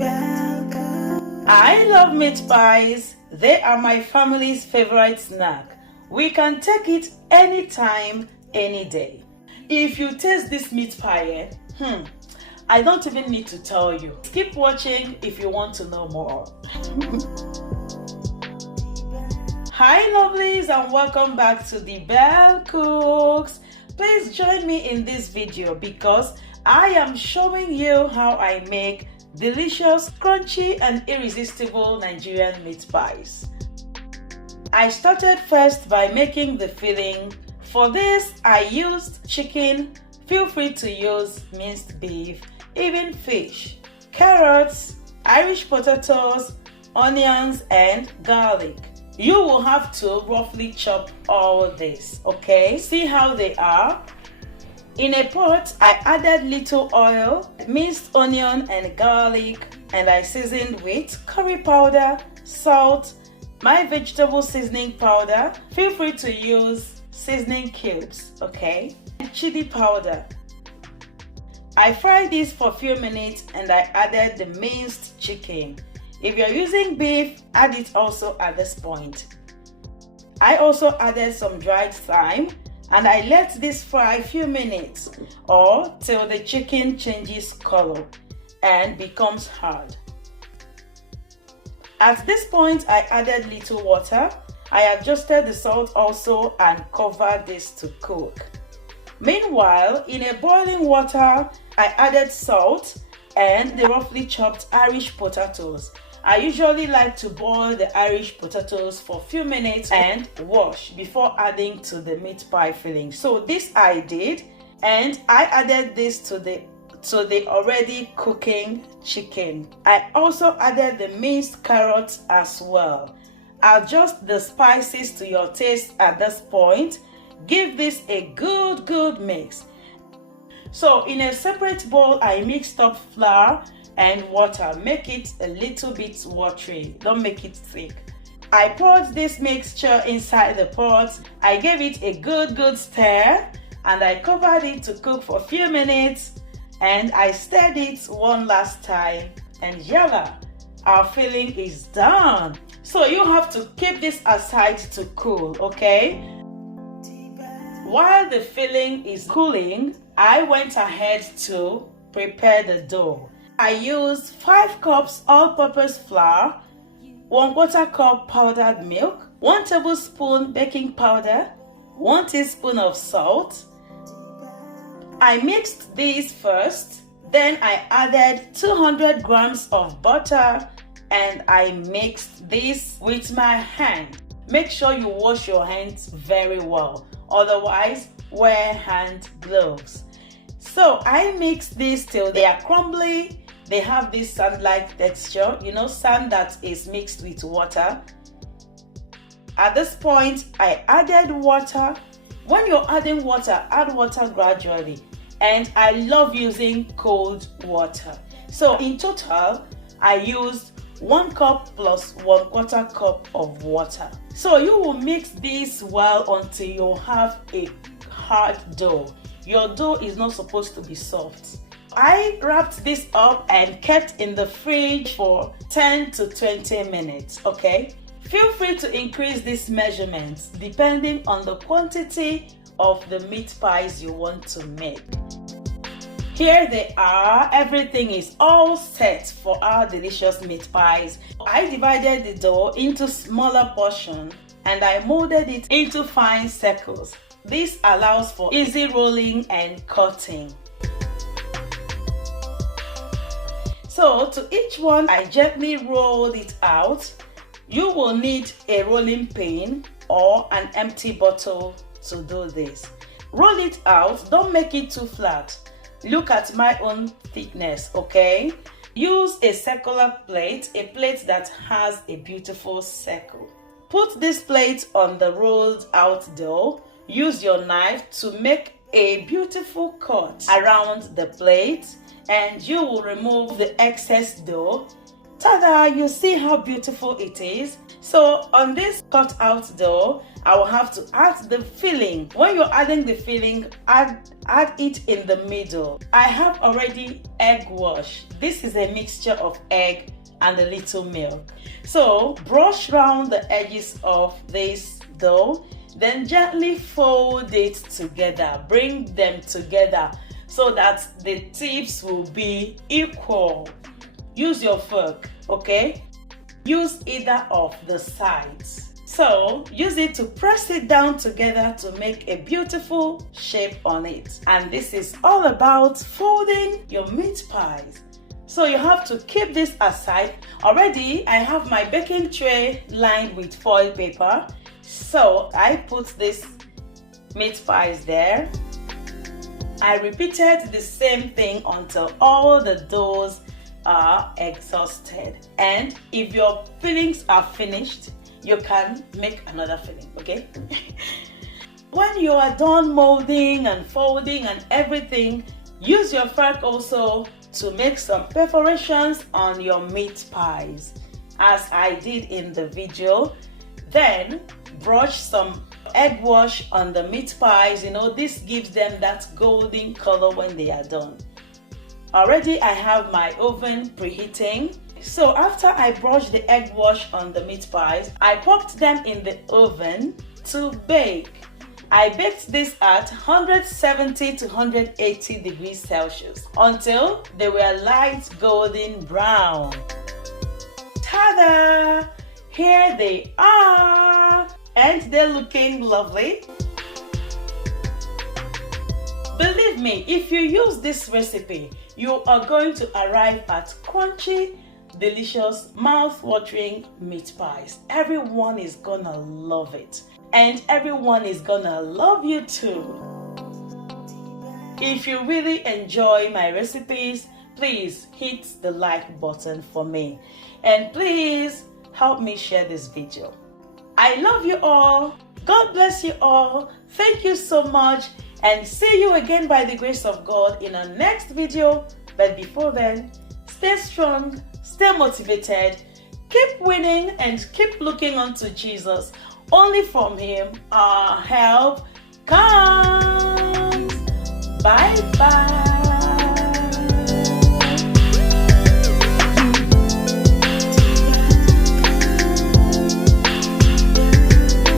I love meat pies. They are my family's favorite snack. We can take it anytime, any day. If you taste this meat pie, I don't even need to tell you. Keep watching if you want to know more. Hi lovelies, and welcome back to the Belle Cooks. Please join me in this video because I am showing you how I make delicious, crunchy and irresistible Nigerian meat pies. I started first by making the filling. For this, I used chicken. Feel free to use minced beef, even fish, carrots, Irish potatoes, onions and garlic. You will have to roughly chop all this, okay? See how they are? In a pot, I added little oil, minced onion and garlic, and I seasoned with curry powder, salt, my vegetable seasoning powder. Feel free to use seasoning cubes, okay? And chili powder. I fried this for a few minutes and I added the minced chicken. If you're using beef, add it also at this point. I also added some dried thyme and I let this fry a few minutes or till the chicken changes color and becomes hard. At this point, I added little water. I adjusted the salt also and covered this to cook. Meanwhile, in a boiling water, I added salt and the roughly chopped Irish potatoes. I usually like to boil the Irish potatoes for a few minutes and wash before adding to the meat pie filling. So this I did, and I added this to the already cooking chicken. I also added the minced carrots as well. Adjust the spices to your taste at this point. Give this a good mix. So in a separate bowl, I mixed up flour and water. Make it a little bit watery, don't make it thick. I poured this mixture inside the pot. I gave it a good stir and I covered it to cook for a few minutes and I stirred it one last time, and voila, our filling is done. So you have to keep this aside to cool, okay? While the filling is cooling, I went ahead to prepare the dough. I used 5 cups all-purpose flour, 1/4 cup powdered milk, 1 tablespoon baking powder, 1 teaspoon of salt. I mixed these first, then I added 200 grams of butter and I mixed this with my hand. Make sure you wash your hands very well, otherwise wear hand gloves. So I mixed this till they are crumbly. They have this sand-like texture, you know, sand that is mixed with water. At this point, I added water. When you're adding water, add water gradually. And I love using cold water. So in total, I used 1 cup plus 1/4 cup of water. So you will mix this well until you have a hard dough. Your dough is not supposed to be soft. I wrapped this up and kept in the fridge for 10 to 20 minutes, okay? Feel free to increase these measurements depending on the quantity of the meat pies you want to make. Here they are. Everything is all set for our delicious meat pies. I divided the dough into smaller portions and I molded it into fine circles. This allows for easy rolling and cutting. So to each one, I gently rolled it out. You will need a rolling pin or an empty bottle to do this. Roll it out, don't make it too flat. Look at my own thickness, okay? Use a circular plate, a plate that has a beautiful circle. Put this plate on the rolled out dough. Use your knife to make a beautiful cut around the plate and you will remove the excess dough. Ta-da! You see how beautiful it is? So on this cut out dough, I will have to add the filling. When you're adding the filling, add it in the middle. I have already egg wash. This is a mixture of egg and a little milk. So brush round the edges of this dough, then gently fold it together. Bring them together so that the tips will be equal. Use your fork, okay? Use either of the sides. So use it to press it down together to make a beautiful shape on it. And this is all about folding your meat pies. So you have to keep this aside. Already I have my baking tray lined with foil paper. So I put this meat pies there. I repeated the same thing until all the doughs are exhausted. And if your fillings are finished, you can make another filling, okay? When you are done molding and folding and everything, use your fork also to make some perforations on your meat pies, as I did in the video. Then brush some egg wash on the meat pies. You know, this gives them that golden color when they are done. Already I have my oven preheating. So after I brushed the egg wash on the meat pies, I popped them in the oven to bake. I baked this at 170 to 180 degrees Celsius until they were light golden brown. Ta-da! Here they are! And they're looking lovely. Believe me, if you use this recipe, you are going to arrive at crunchy, delicious, mouth-watering meat pies. Everyone is gonna love it, and everyone is gonna love you too. If you really enjoy my recipes, please hit the like button for me, and please help me share this video. I love you all. God bless you all. Thank you so much, and see you again by the grace of God in our next video. But before then, stay strong, stay motivated, keep winning, and keep looking unto Jesus. Only from Him our help comes. Bye bye.